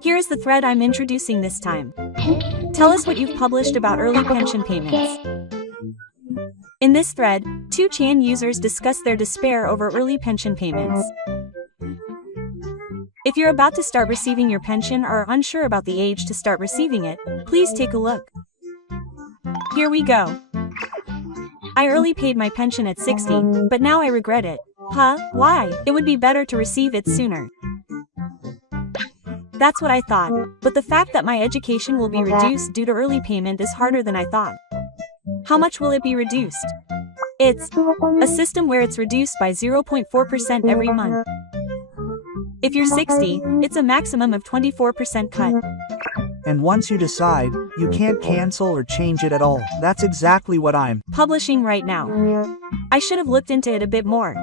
Here is the thread I'm introducing this time. Tell us what you've published about early pension payments. In this thread, 2ch users discuss their despair over early pension payments. If you're about to start receiving your pension or are unsure about the age to start receiving it, please take a look. Here we go. I early paid my pension at 60, but now I regret it. Huh? Why? It would be better to receive it sooner. That's what I thought, but the fact that my education will be reduced due to early payment is harder than I thought. How much will it be reduced? It's a system where it's reduced by 0.4% every month. If you're 60, it's a maximum of 24% cut. And once you decide, you can't cancel or change it at all. That's exactly what I'm publishing right now. I should have looked into it a bit more.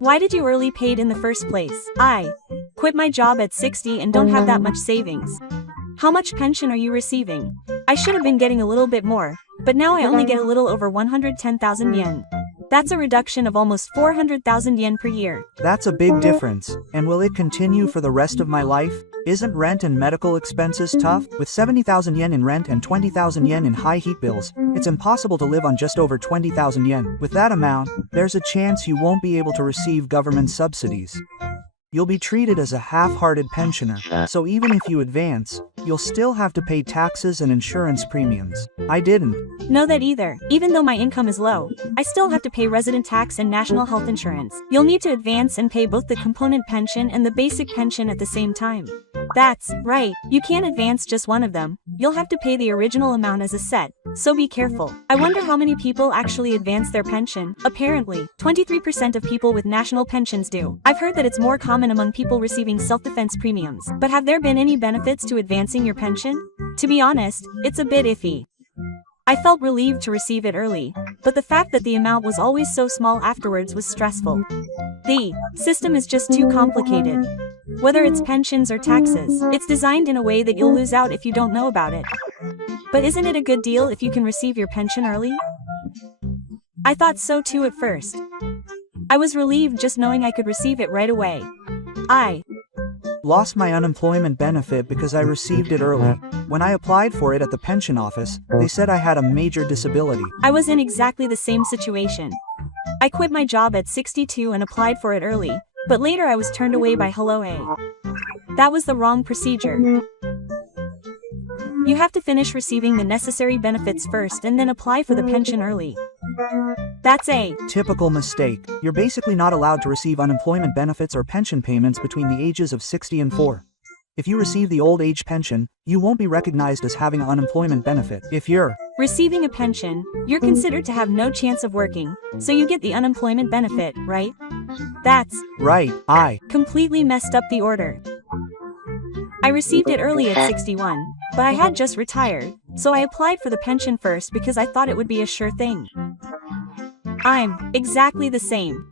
Why did you early paid in the first place? I quit my job at 60 and don't have that much savings. How much pension are you receiving? I should have been getting a little bit more, but now I only get a little over 110,000 yen. That's a reduction of almost 400,000 yen per year. That's a big difference. And will it continue for the rest of my life? Isn't rent and medical expenses tough? With 70,000 yen in rent and 20,000 yen in high heat bills, it's impossible to live on just over 20,000 yen. With that amount, there's a chance you won't be able to receive government subsidies. You'll be treated as a half-hearted pensioner, so even if you advance, you'll still have to pay taxes and insurance premiums. I didn't know that either. Even though my income is low, I still have to pay resident tax and national health insurance. You'll need to advance and pay both the component pension and the basic pension at the same time. That's right, you can't advance just one of them. You'll have to pay the original amount as a set, so be careful. I wonder how many people actually advance their pension. Apparently, 23% of people with national pensions do. I've heard that it's more common among people receiving self-defense premiums. But have there been any benefits to advancing your pension? To be honest, it's a bit iffy. I felt relieved to receive it early, but the fact that the amount was always so small afterwards was stressful. The system is just too complicated. Whether it's pensions or taxes, it's designed in a way that you'll lose out if you don't know about it. But isn't it a good deal if you can receive your pension early? I thought so too at first. I was relieved just knowing I could receive it right away. I lost my unemployment benefit because I received it early. When I applied for it at the pension office, they said I had a major disability. I was in exactly the same situation. I quit my job at 62 and applied for it early, but later I was turned away by Hello A. That was the wrong procedure. You have to finish receiving the necessary benefits first and then apply for the pension early. That's a typical mistake. You're basically not allowed to receive unemployment benefits or pension payments between the ages of 60 and 4. If you receive the old age pension, you won't be recognized as having an unemployment benefit. If you're receiving a pension, you're considered to have no chance of working, so you get the unemployment benefit, right? That's right. I completely messed up the order. I received it early at 61, but I had just retired, so I applied for the pension first because I thought it would be a sure thing. I'm exactly the same.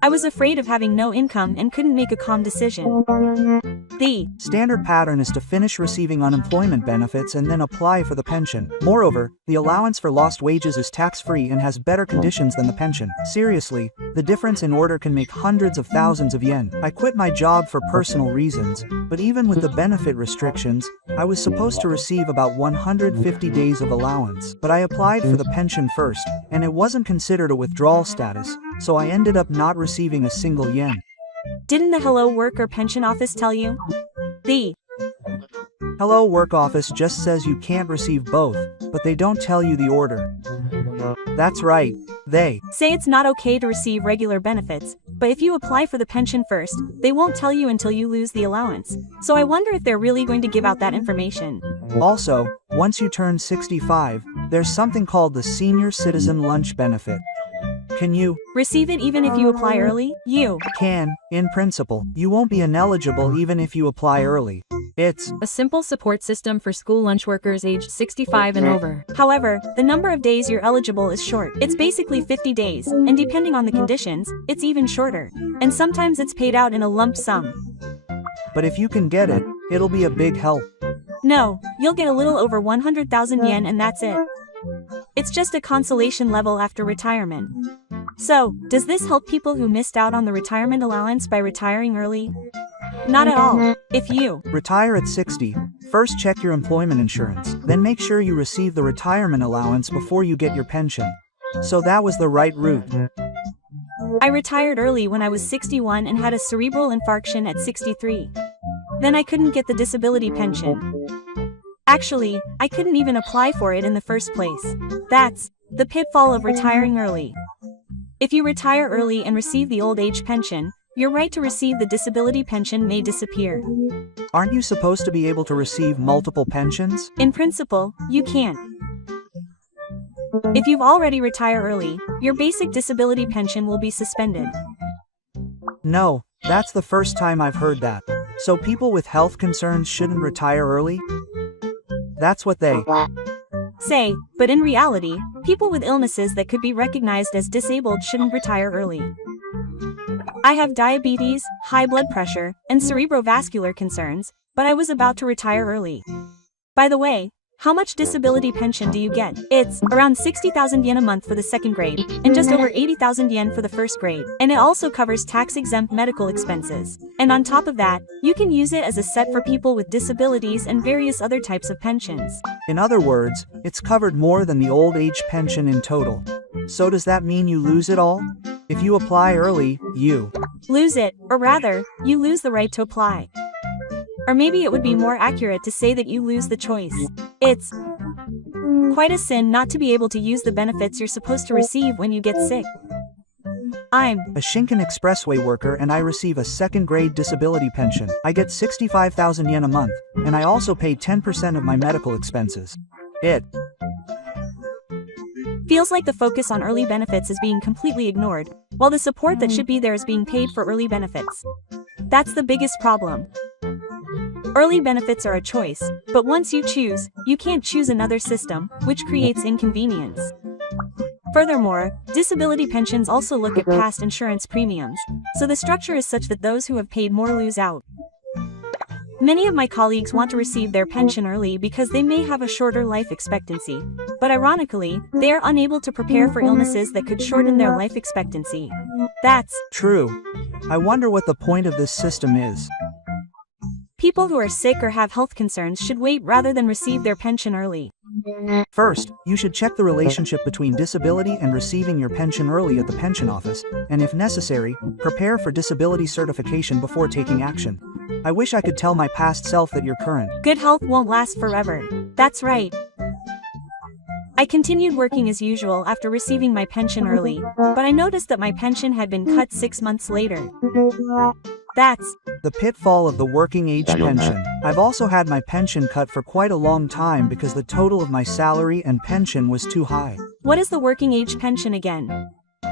I was afraid of having no income and couldn't make a calm decision. The standard pattern is to finish receiving unemployment benefits and then apply for the pension. Moreover, the allowance for lost wages is tax-free and has better conditions than the pension. Seriously, the difference in order can make hundreds of thousands of yen. I quit my job for personal reasons, but even with the benefit restrictions, I was supposed to receive about 150 days of allowance. But I applied for the pension first, and it wasn't considered a withdrawal status, so I ended up not receiving a single yen. Didn't the Hello Work or Pension Office tell you? The Hello Work Office just says you can't receive both, but they don't tell you the order. That's right, they say it's not okay to receive regular benefits, but if you apply for the pension first, they won't tell you until you lose the allowance. So I wonder if they're really going to give out that information. Also, once you turn 65, there's something called the Senior Citizen Lunch Benefit. Can you receive it even if you apply early? You can, in principle. You won't be ineligible even if you apply early. It's a simple support system for school lunch workers aged 65 and over. However, the number of days you're eligible is short. It's basically 50 days, and depending on the conditions, it's even shorter. And sometimes it's paid out in a lump sum. But if you can get it, it'll be a big help. No, you'll get a little over 100,000 yen and that's it. It's just a consolation level after retirement. So, does this help people who missed out on the retirement allowance by retiring early? Not at all. If you retire at 60, first check your employment insurance, then make sure you receive the retirement allowance before you get your pension. So that was the right route. I retired early when I was 61 and had a cerebral infarction at 63. Then I couldn't get the disability pension. Actually, I couldn't even apply for it in the first place. That's the pitfall of retiring early. If you retire early and receive the old age pension, your right to receive the disability pension may disappear. Aren't you supposed to be able to receive multiple pensions? In principle, you can't. If you've already retired early, your basic disability pension will be suspended. No, that's the first time I've heard that. So people with health concerns shouldn't retire early? That's what they say, but in reality, people with illnesses that could be recognized as disabled shouldn't retire early. I have diabetes, high blood pressure, and cerebrovascular concerns, but I was about to retire early. By the way, how much disability pension do you get? It's around 60,000 yen a month for the second grade, and just over 80,000 yen for the first grade. And it also covers tax-exempt medical expenses. And on top of that, you can use it as a set for people with disabilities and various other types of pensions. In other words, it's covered more than the old age pension in total. So does that mean you lose it all? If you apply early, you lose it, or rather, you lose the right to apply. Or maybe it would be more accurate to say that you lose the choice. It's quite a sin not to be able to use the benefits you're supposed to receive when you get sick. I'm a Shinkan Expressway worker and I receive a second-grade disability pension. I get 65,000 yen a month, and I also pay 10% of my medical expenses. It feels like the focus on early benefits is being completely ignored, while the support that should be there is being paid for early benefits. That's the biggest problem. Early benefits are a choice, but once you choose, you can't choose another system, which creates inconvenience. Furthermore, disability pensions also look at past insurance premiums, so the structure is such that those who have paid more lose out. Many of my colleagues want to receive their pension early because they may have a shorter life expectancy, but ironically, they are unable to prepare for illnesses that could shorten their life expectancy. That's true. I wonder what the point of this system is. People who are sick or have health concerns should wait rather than receive their pension early. First, you should check the relationship between disability and receiving your pension early at the pension office, and if necessary, prepare for disability certification before taking action. I wish I could tell my past self that your current good health won't last forever. That's right. I continued working as usual after receiving my pension early, but I noticed that my pension had been cut 6 months later. That's the pitfall of the working age pension. I've also had my pension cut for quite a long time because the total of my salary and pension was too high. What is the working age pension again?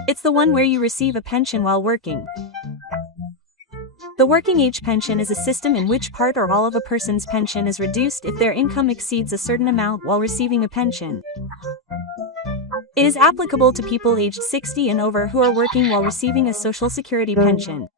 It's the one where you receive a pension while working. The working age pension is a system in which part or all of a person's pension is reduced if their income exceeds a certain amount while receiving a pension. It is applicable to people aged 60 and over who are working while receiving a Social Security pension.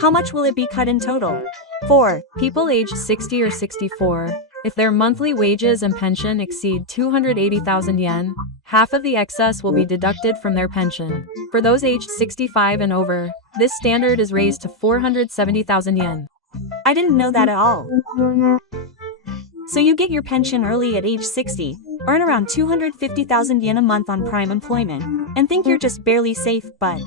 How much will it be cut in total? For people aged 60 or 64, if their monthly wages and pension exceed 280,000 yen, half of the excess will be deducted from their pension. For those aged 65 and over, this standard is raised to 470,000 yen. I didn't know that at all. So you get your pension early at age 60, earn around 250,000 yen a month on prime employment, and think you're just barely safe, but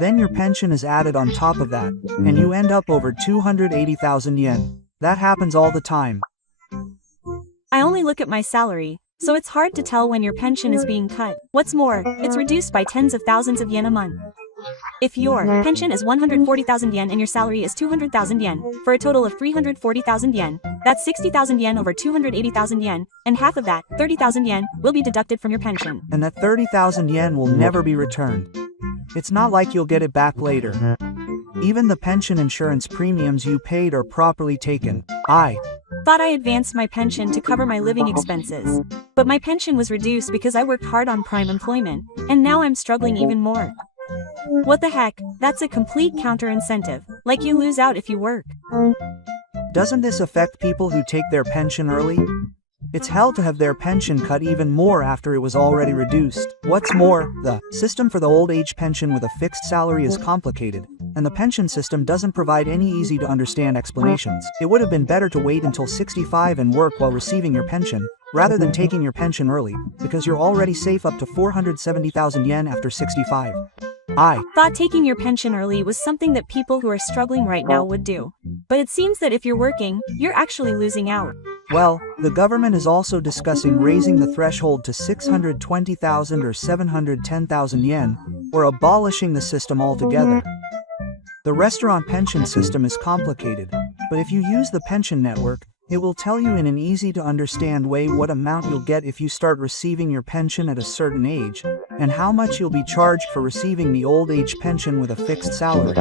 then your pension is added on top of that, and you end up over 280,000 yen. That happens all the time. I only look at my salary, so it's hard to tell when your pension is being cut. What's more, it's reduced by tens of thousands of yen a month. If your pension is 140,000 yen and your salary is 200,000 yen, for a total of 340,000 yen, that's 60,000 yen over 280,000 yen, and half of that, 30,000 yen, will be deducted from your pension. And that 30,000 yen will never be returned. It's not like you'll get it back later. Even the pension insurance premiums you paid are properly taken. I thought I advanced my pension to cover my living expenses. But my pension was reduced because I worked hard on prime employment, and now I'm struggling even more. What the heck, that's a complete counter-incentive, like you lose out if you work. Doesn't this affect people who take their pension early? It's hell to have their pension cut even more after it was already reduced. What's more, the system for the old age pension with a fixed salary is complicated, and the pension system doesn't provide any easy-to-understand explanations. It would have been better to wait until 65 and work while receiving your pension, rather than taking your pension early, because you're already safe up to 470,000 yen after 65. I thought taking your pension early was something that people who are struggling right now would do. But it seems that if you're working, you're actually losing out. Well, the government is also discussing raising the threshold to 620,000 or 710,000 yen, or abolishing the system altogether. The restaurant pension system is complicated, but if you use the pension network, it will tell you in an easy-to-understand way what amount you'll get if you start receiving your pension at a certain age, and how much you'll be charged for receiving the old age pension with a fixed salary.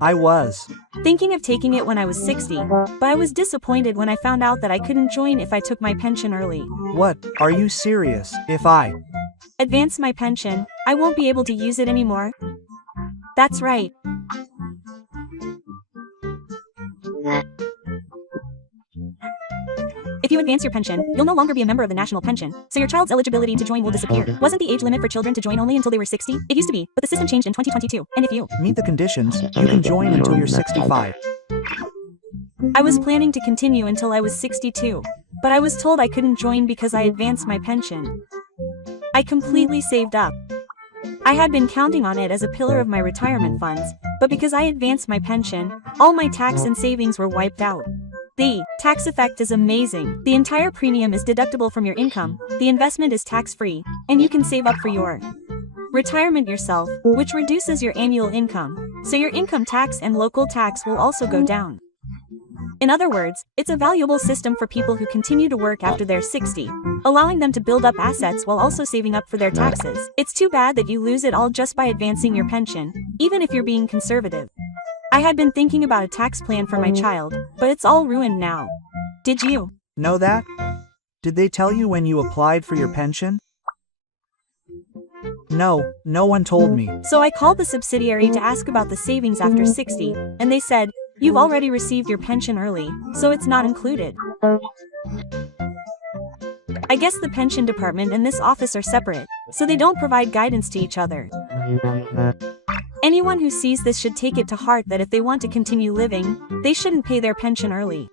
I was thinking of taking it when I was 60, but I was disappointed when I found out that I couldn't join if I took my pension early. What? Are you serious? If I advance my pension, I won't be able to use it anymore? That's right. If you advance your pension, you'll no longer be a member of the national pension, so your child's eligibility to join will disappear. Wasn't the age limit for children to join only until they were 60? It used to be, but the system changed in 2022, and if you meet the conditions, you can join until you're 65. I was planning to continue until I was 62, but I was told I couldn't join because I advanced my pension. I completely saved up. I had been counting on it as a pillar of my retirement funds, but because I advanced my pension, all my tax and savings were wiped out. The tax effect is amazing. The entire premium is deductible from your income, the investment is tax-free, and you can save up for your retirement yourself, which reduces your annual income, so your income tax and local tax will also go down. In other words, it's a valuable system for people who continue to work after they're 60, allowing them to build up assets while also saving up for their taxes. It's too bad that you lose it all just by advancing your pension, even if you're being conservative. I had been thinking about a tax plan for my child, but it's all ruined now. Did you know that? Did they tell you when you applied for your pension? No, no one told me. So I called the subsidiary to ask about the savings after 60, and they said, you've already received your pension early, so it's not included. I guess the pension department and this office are separate, so they don't provide guidance to each other. Anyone who sees this should take it to heart that if they want to continue living, they shouldn't pay their pension early.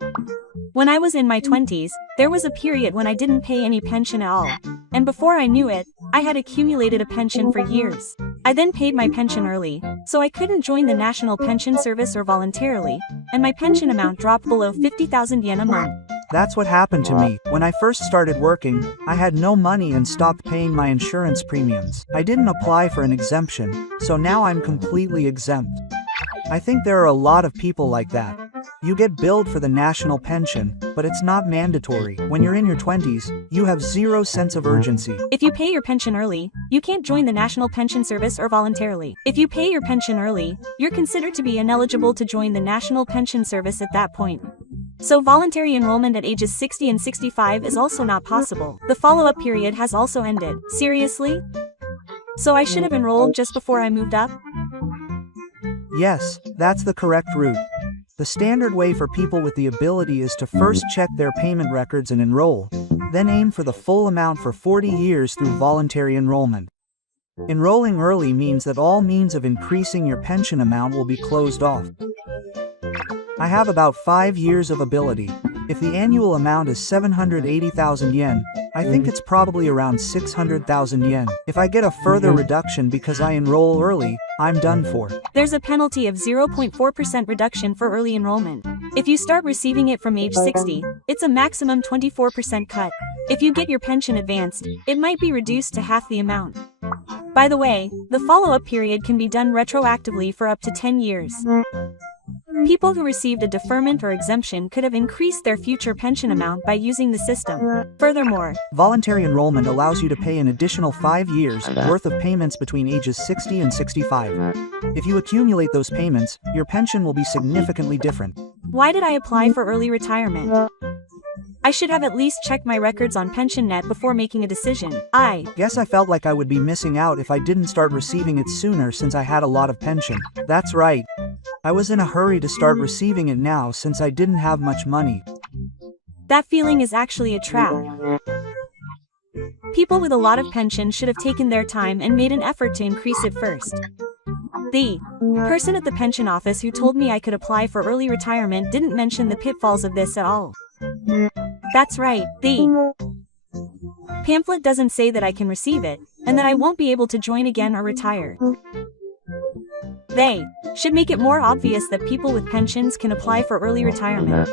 When I was in my 20s, there was a period when I didn't pay any pension at all, and before I knew it, I had accumulated a pension for years. I then paid my pension early, so I couldn't join the National Pension Service or voluntarily, and my pension amount dropped below 50,000 yen a month. That's what happened to me. When I first started working, I had no money and stopped paying my insurance premiums. I didn't apply for an exemption, so now I'm completely exempt. I think there are a lot of people like that. You get billed for the national pension, but it's not mandatory. When you're in your 20s, you have zero sense of urgency. If you pay your pension early, you can't join the National Pension Service or voluntarily. If you pay your pension early, you're considered to be ineligible to join the National Pension Service at that point. So voluntary enrollment at ages 60 and 65 is also not possible. The follow-up period has also ended. Seriously? So I should have enrolled just before I moved up? Yes, that's the correct route. The standard way for people with the ability is to first check their payment records and enroll, then aim for the full amount for 40 years through voluntary enrollment. Enrolling early means that all means of increasing your pension amount will be closed off. I have about 5 years of ability. If the annual amount is 780,000 yen, I think it's probably around 600,000 yen. If I get a further reduction because I enroll early, I'm done for. There's a penalty of 0.4% reduction for early enrollment. If you start receiving it from age 60, it's a maximum 24% cut. If you get your pension advanced, it might be reduced to half the amount. By the way, the follow-up period can be done retroactively for up to 10 years. People who received a deferment or exemption could have increased their future pension amount by using the system. Furthermore, voluntary enrollment allows you to pay an additional 5 years worth of payments between ages 60 and 65. If you accumulate those payments, your pension will be significantly different. Why did I apply for early retirement? I should have at least checked my records on PensionNet before making a decision. I guess I felt like I would be missing out if I didn't start receiving it sooner since I had a lot of pension. That's right. I was in a hurry to start receiving it now since I didn't have much money. That feeling is actually a trap. People with a lot of pension should have taken their time and made an effort to increase it first. The person at the pension office who told me I could apply for early retirement didn't mention the pitfalls of this at all. That's right, the pamphlet doesn't say that I can receive it, and that I won't be able to join again or retire. They should make it more obvious that people with pensions can apply for early retirement.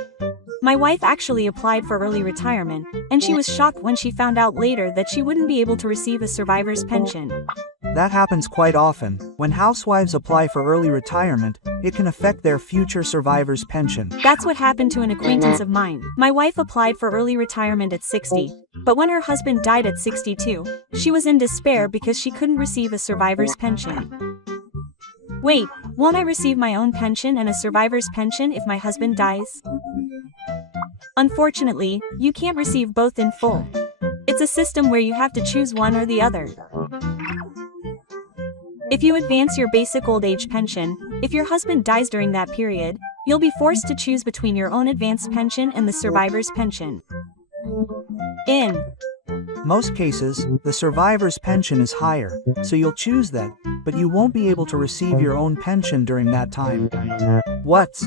My wife actually applied for early retirement, and she was shocked when she found out later that she wouldn't be able to receive a survivor's pension. That happens quite often. When housewives apply for early retirement, it can affect their future survivor's pension. That's what happened to an acquaintance of mine. My wife applied for early retirement at 60, but when her husband died at 62, she was in despair because she couldn't receive a survivor's pension. Wait, won't I receive my own pension and a survivor's pension if my husband dies? Unfortunately, you can't receive both in full. It's a system where you have to choose one or the other. If you advance your basic old age pension, if your husband dies during that period, you'll be forced to choose between your own advanced pension and the survivor's pension. In most cases, the survivor's pension is higher, so you'll choose that, but you won't be able to receive your own pension during that time. What's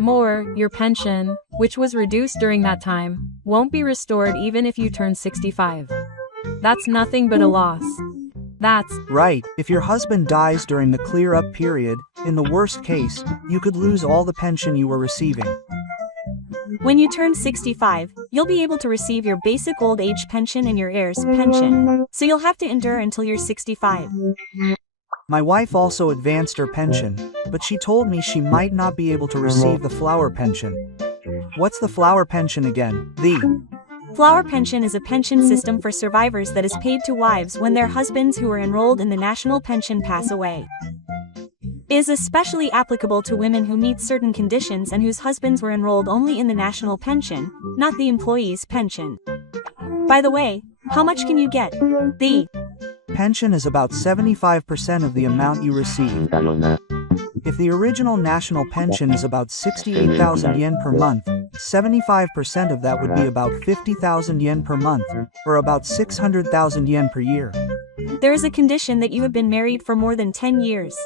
more, your pension, which was reduced during that time, won't be restored even if you turn 65. That's nothing but a loss. That's right. If your husband dies during the clear-up period, in the worst case, you could lose all the pension you were receiving. When you turn 65, you'll be able to receive your basic old age pension and your heir's pension, so you'll have to endure until you're 65. My wife also advanced her pension, but she told me she might not be able to receive the flower pension. What's the flower pension again? The flower pension is a pension system for survivors that is paid to wives when their husbands who are enrolled in the national pension pass away. It is especially applicable to women who meet certain conditions and whose husbands were enrolled only in the national pension, not the employee's pension. By the way, how much can you get? The pension is about 75% of the amount you receive. If the original national pension is about 68,000 yen per month, 75% of that would be about 50,000 yen per month, or about 600,000 yen per year. There is a condition that you have been married for more than 10 years.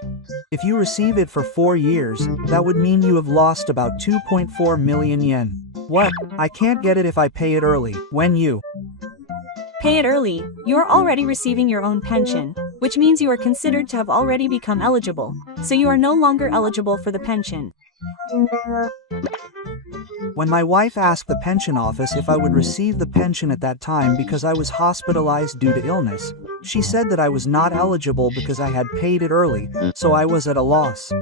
If you receive it for 4 years, that would mean you have lost about 2.4 million yen. What? I can't get it if I pay it early. When you pay it early, you are already receiving your own pension, which means you are considered to have already become eligible, so you are no longer eligible for the pension. When my wife asked the pension office if I would receive the pension at that time because I was hospitalized due to illness, she said that I was not eligible because I had paid it early, so I was at a loss.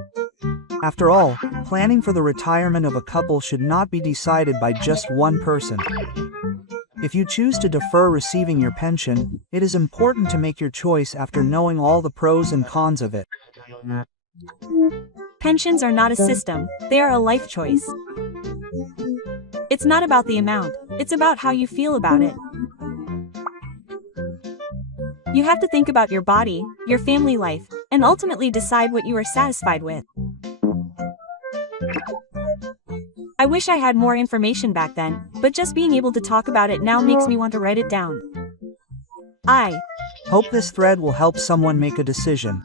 After all, planning for the retirement of a couple should not be decided by just one person. If you choose to defer receiving your pension, it is important to make your choice after knowing all the pros and cons of it. Pensions are not a system, they are a life choice. It's not about the amount, it's about how you feel about it. You have to think about your body, your family life, and ultimately decide what you are satisfied with. I wish I had more information back then, but just being able to talk about it now makes me want to write it down. I hope this thread will help someone make a decision.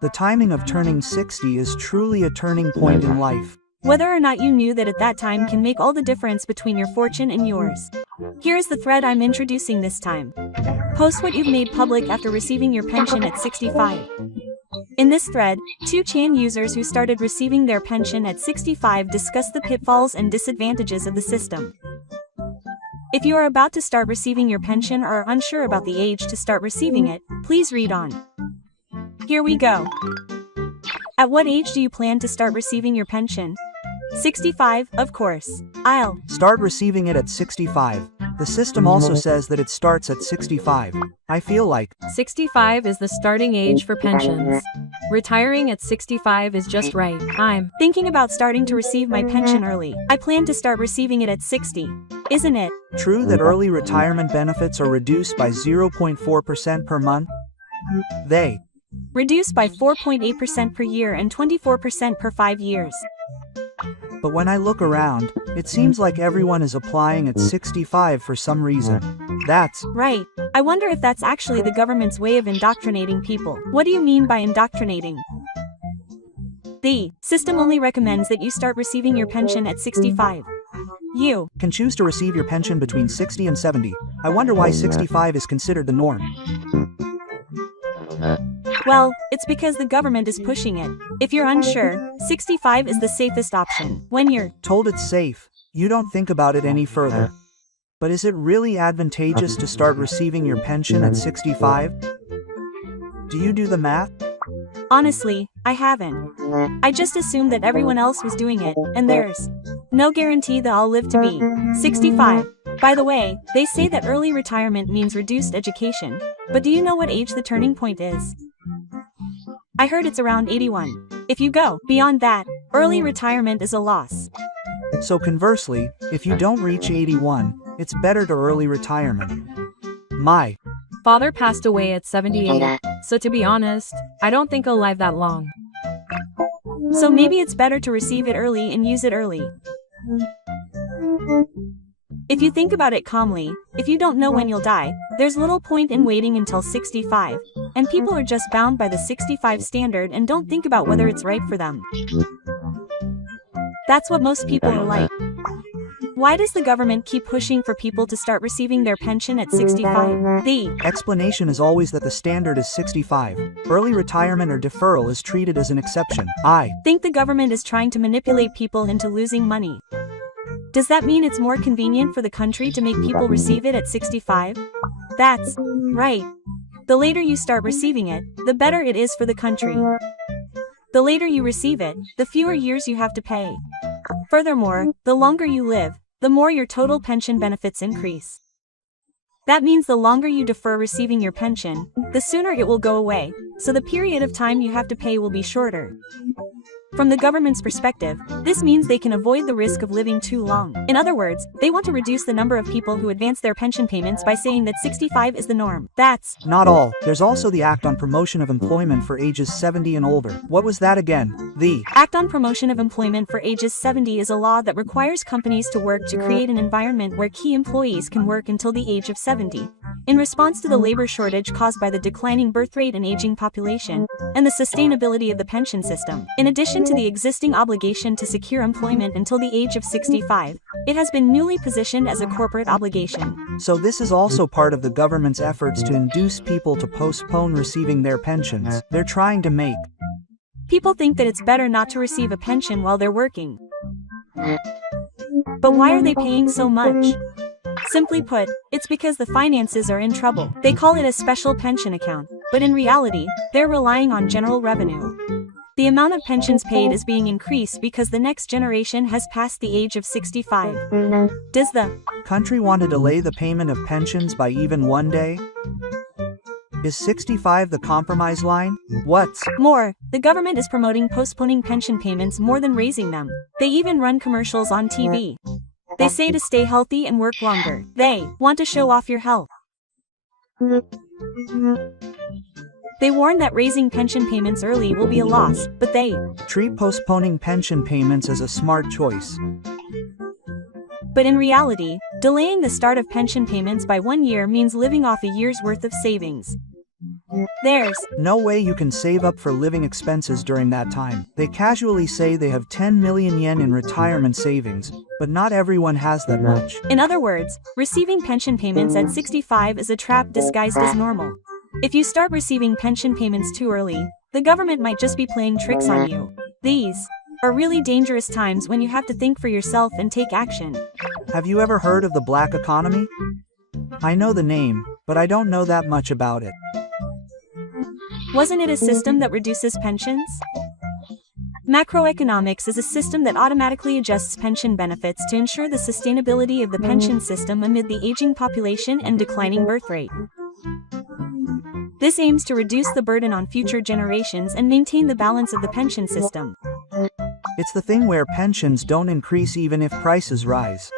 The timing of turning 60 is truly a turning point in life. Whether or not you knew that at that time can make all the difference between your fortune and yours. Here's the thread I'm introducing this time. Post what you've made public after receiving your pension at 65. In this thread, 2ch users who started receiving their pension at 65 discuss the pitfalls and disadvantages of the system. If you are about to start receiving your pension or are unsure about the age to start receiving it, please read on. Here we go. At what age do you plan to start receiving your pension? 65, of course. I'll start receiving it at 65. The system also says that it starts at 65. I feel like 65 is the starting age for pensions. Retiring at 65 is just right. I'm thinking about starting to receive my pension early. I plan to start receiving it at 60. Isn't it true that early retirement benefits are reduced by 0.4% per month? They reduced by 4.8% per year and 24% per 5 years. But when I look around, it seems like everyone is applying at 65 for some reason. That's Right. I wonder if that's actually the government's way of indoctrinating people. What do you mean by indoctrinating? The system only recommends that you start receiving your pension at 65. You can choose to receive your pension between 60 and 70. I wonder why 65 is considered the norm. Well, it's because the government is pushing it. If you're unsure, 65 is the safest option. When you're told it's safe, you don't think about it any further. But is it really advantageous to start receiving your pension at 65? Do you do the math? Honestly, I haven't. I just assumed that everyone else was doing it, and there's no guarantee that I'll live to be 65. By the way, they say that early retirement means reduced education, but do you know what age the turning point is? I heard it's around 81. If you go beyond that, early retirement is a loss. So conversely, if you don't reach 81, it's better to early retirement. My father passed away at 78, so to be honest, I don't think I'll live that long. So maybe it's better to receive it early and use it early. If you think about it calmly, if you don't know when you'll die, there's little point in waiting until 65, and people are just bound by the 65 standard and don't think about whether it's right for them. That's what most people are like. Why does the government keep pushing for people to start receiving their pension at 65? The explanation is always that the standard is 65. Early retirement or deferral is treated as an exception. I think the government is trying to manipulate people into losing money. Does that mean it's more convenient for the country to make people receive it at 65? That's right. The later you start receiving it, the better it is for the country. The later you receive it, the fewer years you have to pay. Furthermore, the longer you live, the more your total pension benefits increase. That means the longer you defer receiving your pension, the sooner it will go away, so the period of time you have to pay will be shorter. From the government's perspective, this means they can avoid the risk of living too long. In other words, they want to reduce the number of people who advance their pension payments by saying that 65 is the norm. That's not all. There's also the Act on Promotion of Employment for ages 70 and older. What was that again? The Act on Promotion of Employment for ages 70 is a law that requires companies to work to create an environment where key employees can work until the age of 70. In response to the labor shortage caused by the declining birth rate and aging population, and the sustainability of the pension system. In addition to the existing obligation to secure employment until the age of 65, it has been newly positioned as a corporate obligation. So this is also part of the government's efforts to induce people to postpone receiving their pensions. They're trying to make people think that it's better not to receive a pension while they're working. But why are they paying so much? Simply put, it's because the finances are in trouble. They call it a special pension account, but in reality, they're relying on general revenue. The amount of pensions paid is being increased because the next generation has passed the age of 65. Does the country want to delay the payment of pensions by even one day? Is 65 the compromise line? What's more, the government is promoting postponing pension payments more than raising them. They even run commercials on TV. They say to stay healthy and work longer. They want to show off your health. They warn that raising pension payments early will be a loss, but they treat postponing pension payments as a smart choice. But in reality, delaying the start of pension payments by 1 year means living off a year's worth of savings. There's no way you can save up for living expenses during that time. They casually say they have 10 million yen in retirement savings, but not everyone has that much. In other words, receiving pension payments at 65 is a trap disguised as normal. If you start receiving pension payments too early, the government might just be playing tricks on you. These are really dangerous times when you have to think for yourself and take action. Have you ever heard of the black economy? I know the name, but I don't know that much about it. Wasn't it a system that reduces pensions? Macroeconomics is a system that automatically adjusts pension benefits to ensure the sustainability of the pension system amid the aging population and declining birth rate. This aims to reduce the burden on future generations and maintain the balance of the pension system. It's the thing where pensions don't increase even if prices rise.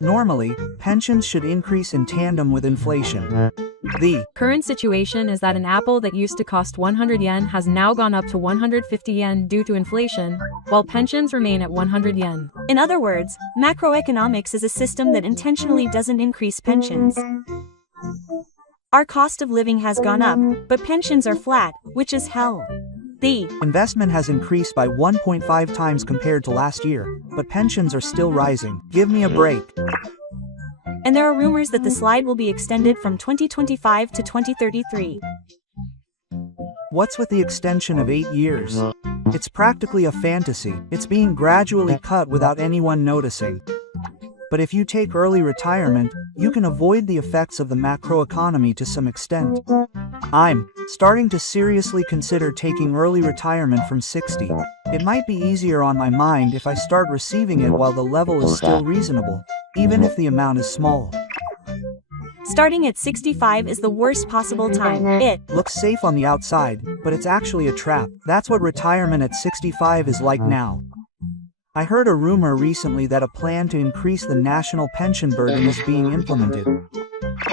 Normally, pensions should increase in tandem with inflation. The current situation is that an apple that used to cost 100 yen has now gone up to 150 yen due to inflation, while pensions remain at 100 yen. In other words, macroeconomics is a system that intentionally doesn't increase pensions. Our cost of living has gone up, but pensions are flat, which is hell. The investment has increased by 1.5 times compared to last year, but pensions are still rising. Give me a break. And there are rumors that the slide will be extended from 2025 to 2033. What's with the extension of 8 years? It's practically a fantasy. It's being gradually cut without anyone noticing. But if you take early retirement, you can avoid the effects of the macroeconomy to some extent. I'm starting to seriously consider taking early retirement from 60. It might be easier on my mind if I start receiving it while the level is still reasonable, even if the amount is small. Starting at 65 is the worst possible time. It looks safe on the outside, but it's actually a trap. That's what retirement at 65 is like now. I heard a rumor recently that a plan to increase the national pension burden is being implemented.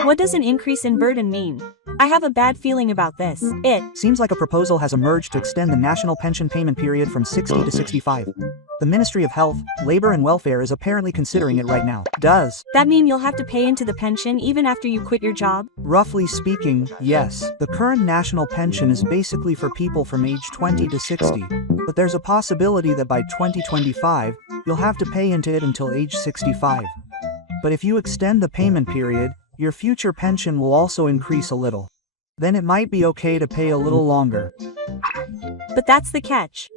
What does an increase in burden mean? I have a bad feeling about this. It seems like a proposal has emerged to extend the national pension payment period from 60 to 65. The Ministry of Health, Labor and Welfare is apparently considering it right now. Does that mean you'll have to pay into the pension even after you quit your job? Roughly speaking, yes. The current national pension is basically for people from age 20 to 60, but there's a possibility that by 2025, you'll have to pay into it until age 65. But if you extend the payment period, your future pension will also increase a little. Then it might be okay to pay a little longer. But that's the catch.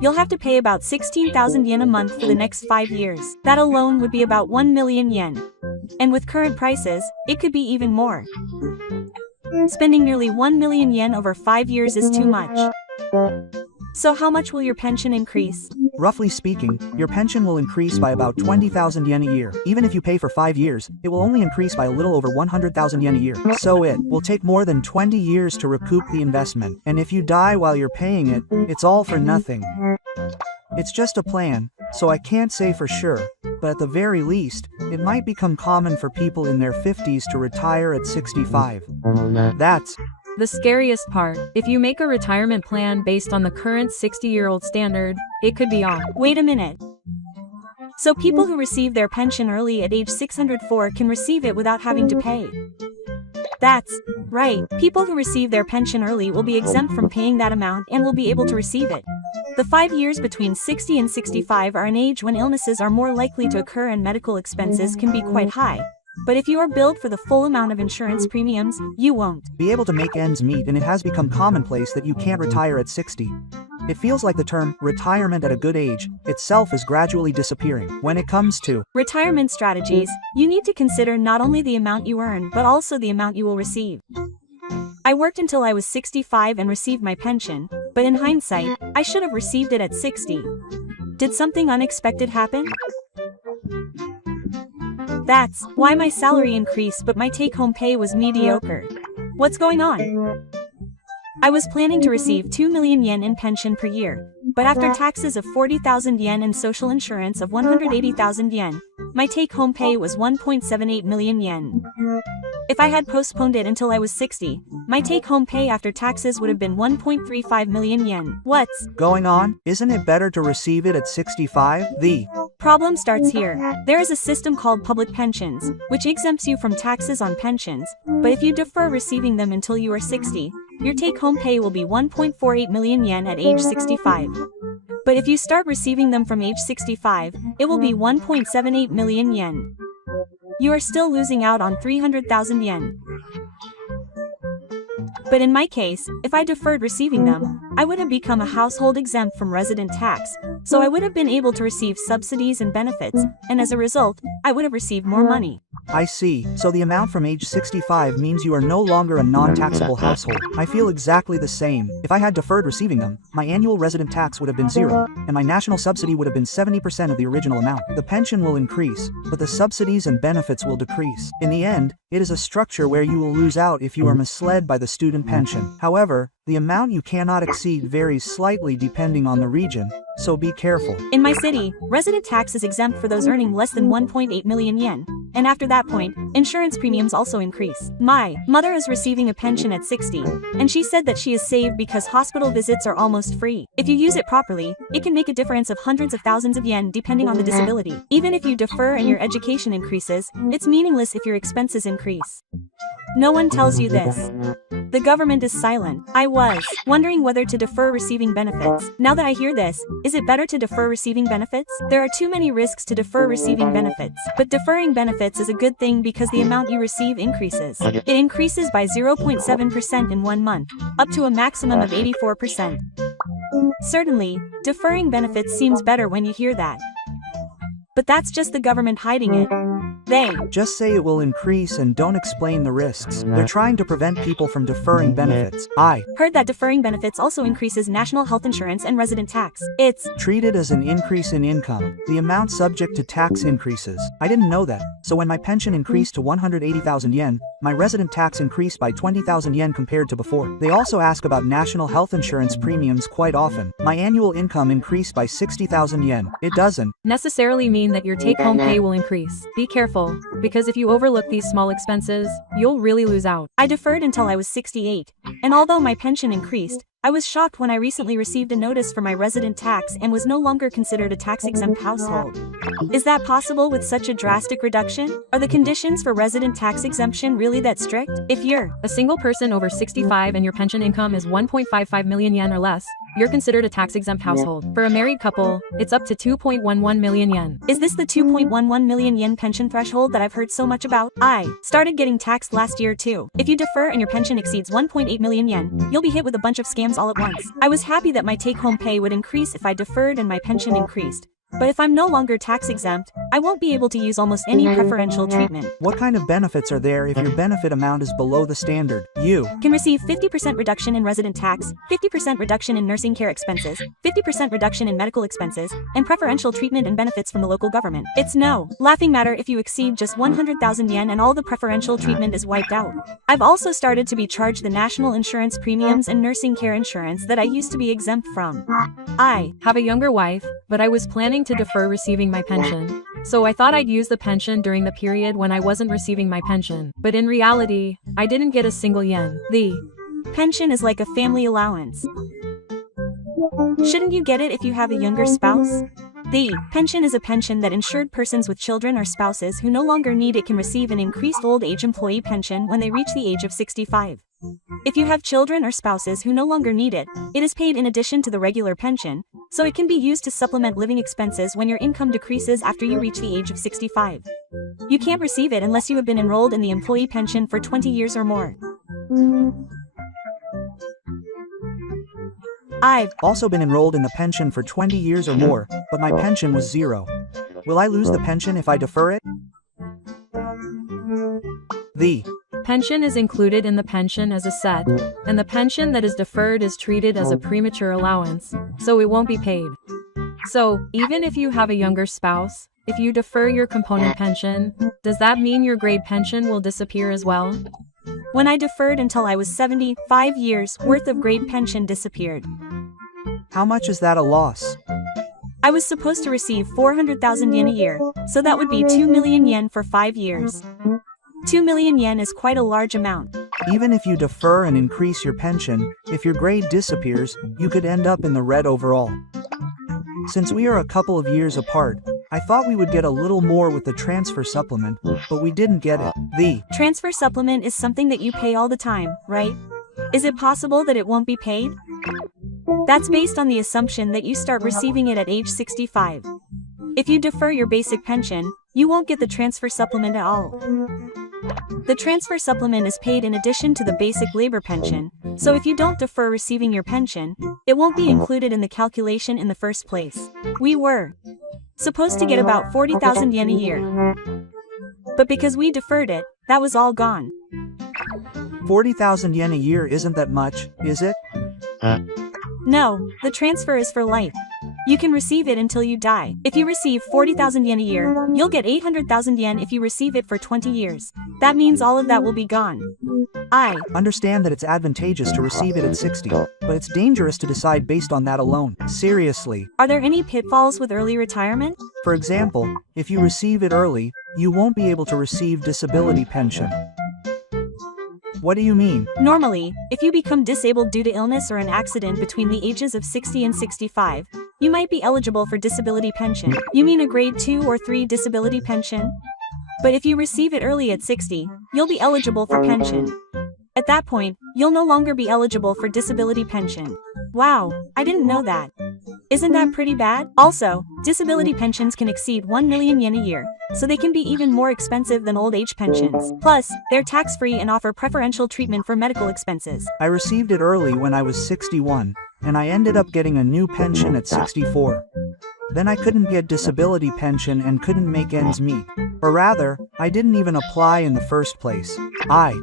You'll have to pay about 16,000 yen a month for the next 5 years. That alone would be about 1 million yen. And with current prices, it could be even more. Spending nearly 1 million yen over 5 years is too much. So how much will your pension increase? Roughly speaking, your pension will increase by about 20,000 yen a year. Even if you pay for 5 years, it will only increase by a little over 100,000 yen a year. So it will take more than 20 years to recoup the investment. And if you die while you're paying it, it's all for nothing. It's just a plan, so I can't say for sure, but at the very least, it might become common for people in their 50s to retire at 65. That's the scariest part. If you make a retirement plan based on the current 60-year-old standard, it could be off. Wait a minute. So people who receive their pension early at age 604 can receive it without having to pay. That's right. People who receive their pension early will be exempt from paying that amount and will be able to receive it. The 5 years between 60 and 65 are an age when illnesses are more likely to occur and medical expenses can be quite high. But if you are billed for the full amount of insurance premiums, you won't be able to make ends meet, and it has become commonplace that you can't retire at 60. It feels like the term retirement at a good age itself is gradually disappearing. When it comes to retirement strategies, you need to consider not only the amount you earn but also the amount you will receive. I worked until I was 65 and received my pension, but in hindsight, I should have received it at 60. Did something unexpected happen? That's why my salary increased but my take-home pay was mediocre. What's going on? I was planning to receive 2 million yen in pension per year, but after taxes of 40,000 yen and social insurance of 180,000 yen, my take-home pay was 1.78 million yen. If I had postponed it until I was 60, my take-home pay after taxes would have been 1.35 million yen. What's going on? Isn't it better to receive it at 65? The problem starts here. There is a system called public pensions, which exempts you from taxes on pensions, but if you defer receiving them until you are 60, your take-home pay will be 1.48 million yen at age 65. But if you start receiving them from age 65, it will be 1.78 million yen. You are still losing out on 300,000 yen. But in my case, if I deferred receiving them, I would have become a household exempt from resident tax, so I would have been able to receive subsidies and benefits, and as a result, I would have received more money. I see. So the amount from age 65 means you are no longer a non-taxable household. I feel exactly the same. If I had deferred receiving them, my annual resident tax would have been 0, and my national subsidy would have been 70% of the original amount. The pension will increase, but the subsidies and benefits will decrease. In the end, it is a structure where you will lose out if you are misled by the student pension. However, the amount you cannot exceed varies slightly depending on the region, so be careful. In my city, resident tax is exempt for those earning less than 1.8 million yen, and after that point, insurance premiums also increase. My mother is receiving a pension at 60, and she said that she is saved because hospital visits are almost free. If you use it properly, it can make a difference of hundreds of thousands of yen depending on the disability. Even if you defer and your education increases, it's meaningless if your expenses increase. No one tells you this. The government is silent. I was wondering whether to defer receiving benefits. Now that I hear this, is it better to defer receiving benefits? There are too many risks to defer receiving benefits. But deferring benefits is a good thing because the amount you receive increases. It increases by 0.7% in 1 month, up to a maximum of 84%. Certainly, deferring benefits seems better when you hear that. But that's just the government hiding it. They just say it will increase and don't explain the risks. They're trying to prevent people from deferring benefits. I heard that deferring benefits also increases national health insurance and resident tax. It's treated as an increase in income. The amount subject to tax increases. I didn't know that. So when my pension increased to 180,000 yen, my resident tax increased by 20,000 yen compared to before. They also ask about national health insurance premiums quite often. My annual income increased by 60,000 yen. It doesn't necessarily mean that your take-home pay will increase. Be careful, because if you overlook these small expenses, you'll really lose out. I deferred until I was 68, and although my pension increased, I was shocked when I recently received a notice for my resident tax and was no longer considered a tax-exempt household. Is that possible with such a drastic reduction? Are the conditions for resident tax exemption really that strict? If you're a single person over 65 and your pension income is 1.55 million yen or less, you're considered a tax-exempt household. For a married couple, it's up to 2.11 million yen. Is this the 2.11 million yen pension threshold that I've heard so much about? I started getting taxed last year too. If you defer and your pension exceeds 1.8 million yen, you'll be hit with a bunch of scams all at once. I was happy that my take-home pay would increase if I deferred and my pension increased. But if I'm no longer tax-exempt, I won't be able to use almost any preferential treatment. What kind of benefits are there if your benefit amount is below the standard? You can receive 50% reduction in resident tax, 50% reduction in nursing care expenses, 50% reduction in medical expenses, and preferential treatment and benefits from the local government. It's no laughing matter if you exceed just 100,000 yen and all the preferential treatment is wiped out. I've also started to be charged the national insurance premiums and nursing care insurance that I used to be exempt from. I have a younger wife, but I was planning to defer receiving my pension. So I thought I'd use the pension during the period when I wasn't receiving my pension. But in reality, I didn't get a single yen. The pension is like a family allowance. Shouldn't you get it if you have a younger spouse? The pension is a pension that insured persons with children or spouses who no longer need it can receive an increased old age employee pension when they reach the age of 65. If you have children or spouses who no longer need it, it is paid in addition to the regular pension, so it can be used to supplement living expenses when your income decreases after you reach the age of 65. You can't receive it unless you have been enrolled in the employee pension for 20 years or more. I've also been enrolled in the pension for 20 years or more, but my pension was zero. Will I lose the pension if I defer it? The pension is included in the pension as a set, and the pension that is deferred is treated as a premature allowance, so it won't be paid. So, even if you have a younger spouse, if you defer your component pension, does that mean your grade pension will disappear as well? When I deferred until I was 70, 5 years worth of grade pension disappeared. How much is that a loss? I was supposed to receive 400,000 yen a year, so that would be 2 million yen for 5 years. 2 million yen is quite a large amount. Even if you defer and increase your pension, if your grade disappears, you could end up in the red overall. Since we are a couple of years apart, I thought we would get a little more with the transfer supplement, but we didn't get it. The transfer supplement is something that you pay all the time, right? Is it possible that it won't be paid? That's based on the assumption that you start receiving it at age 65. If you defer your basic pension, you won't get the transfer supplement at all. The transfer supplement is paid in addition to the basic labor pension, so if you don't defer receiving your pension, it won't be included in the calculation in the first place. We were supposed to get about 40,000 yen a year. But because we deferred it, that was all gone. 40,000 yen a year isn't that much, is it? No, the transfer is for life. You can receive it until you die. If you receive 40,000 yen a year, you'll get 800,000 yen if you receive it for 20 years. That means all of that will be gone. I understand that it's advantageous to receive it at 60, but it's dangerous to decide based on that alone. Seriously. Are there any pitfalls with early retirement? For example, if you receive it early, You won't be able to receive disability pension. What do you mean? Normally, if you become disabled due to illness or an accident between the ages of 60 and 65, you might be eligible for disability pension. You mean a grade 2 or 3 disability pension? But if you receive it early at 60, you'll be eligible for pension. At that point, you'll no longer be eligible for disability pension. Wow, I didn't know that. Isn't that pretty bad? Also, disability pensions can exceed 1 million yen a year, so they can be even more expensive than old age pensions. Plus, they're tax-free and offer preferential treatment for medical expenses. I received it early when I was 61, and I ended up getting a new pension at 64. Then I couldn't get disability pension and couldn't make ends meet. Or rather, I didn't even apply in the first place. I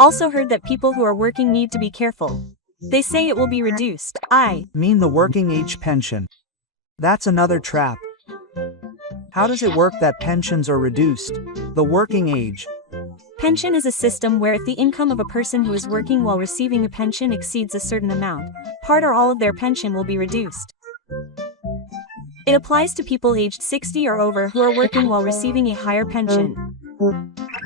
Also heard that people who are working need to be careful. They say it will be reduced. I mean the working age pension. That's another trap. How does it work that pensions are reduced? The working age. Pension is a system where if the income of a person who is working while receiving a pension exceeds a certain amount, part or all of their pension will be reduced. It applies to people aged 60 or over who are working while receiving a higher pension.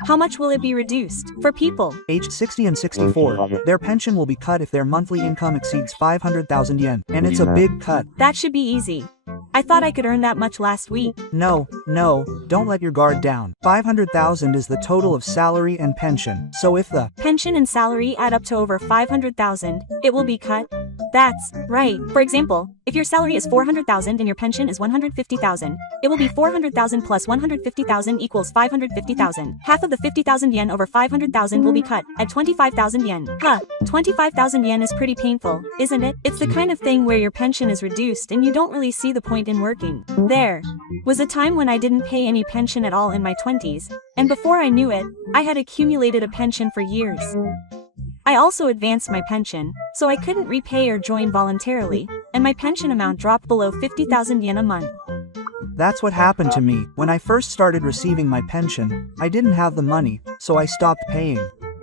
How much will it be reduced? For people Aged 60 and 64, their pension will be cut if their monthly income exceeds 500,000 yen, and it's a big cut. that should be easy. I thought I could earn that much last week. No, don't let your guard down. 500,000 is the total of salary and pension, so if the Pension and salary add up to over 500,000, it will be cut. That's right. For example, if your salary is 400,000 and your pension is 150,000, it will be 400,000 plus 150,000 equals 550,000. Half of the 50,000 yen over 500,000 will be cut at 25,000 yen. 25,000 yen is pretty painful, isn't it? It's the kind of thing where your pension is reduced and you don't really see the point in working. There was a time when I didn't pay any pension at all in my 20s, and before I knew it, I had accumulated a pension for years. I also advanced my pension, so I couldn't repay or join voluntarily, and my pension amount dropped below 50,000 yen a month. That's what happened to me. When I first started receiving my pension, I didn't have the money, so I stopped paying.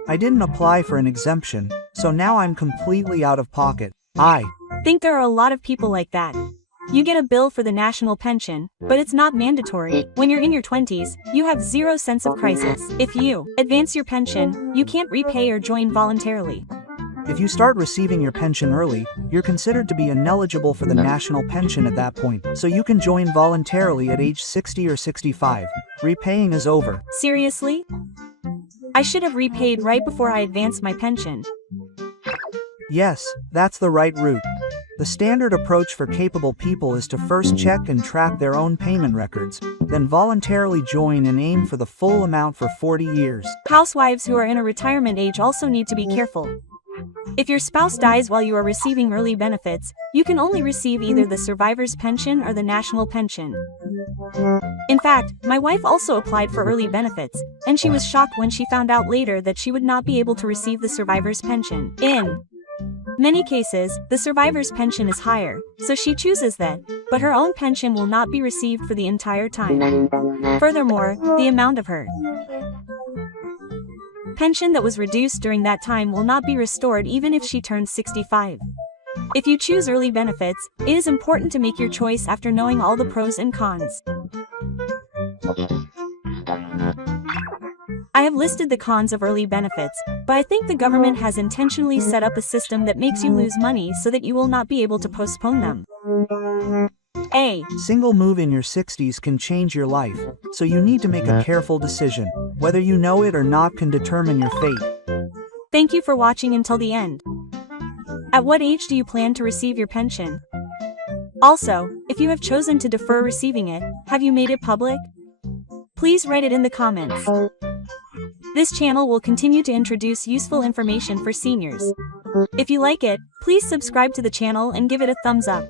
I didn't apply for an exemption, so now I'm completely out of pocket. I think there are a lot of people like that. You get a bill for the national pension, but it's not mandatory. When you're in your 20s, you have zero sense of crisis. If you advance your pension, you can't repay or join voluntarily. If you start receiving your pension early, you're considered to be ineligible for the national pension at that point, so you can join voluntarily at age 60 or 65. Repaying is over. Seriously? I should have repaid right before I advanced my pension. Yes, that's the right route. The standard approach for capable people is to first check and track their own payment records, then voluntarily join and aim for the full amount for 40 years. Housewives who are in a retirement age also need to be careful. If your spouse dies while you are receiving early benefits, you can only receive either the survivor's pension or the national pension. In fact, my wife also applied for early benefits, and she was shocked when she found out later that she would not be able to receive the survivor's pension. In many cases, the survivor's pension is higher, so she chooses that, but her own pension will not be received for the entire time. Furthermore, the amount of her pension that was reduced during that time will not be restored even if she turns 65. If you choose early benefits, it is important to make your choice after knowing all the pros and cons. I have listed the cons of early benefits, but I think the government has intentionally set up a system that makes you lose money so that you will not be able to postpone them. A single move in your 60s can change your life, so you need to make a careful decision. Whether you know it or not can determine your fate. Thank you for watching until the end. At what age do you plan to receive your pension? Also, if you have chosen to defer receiving it, have you made it public? Please write it in the comments. This channel will continue to introduce useful information for seniors. If you like it, please subscribe to the channel and give it a thumbs up.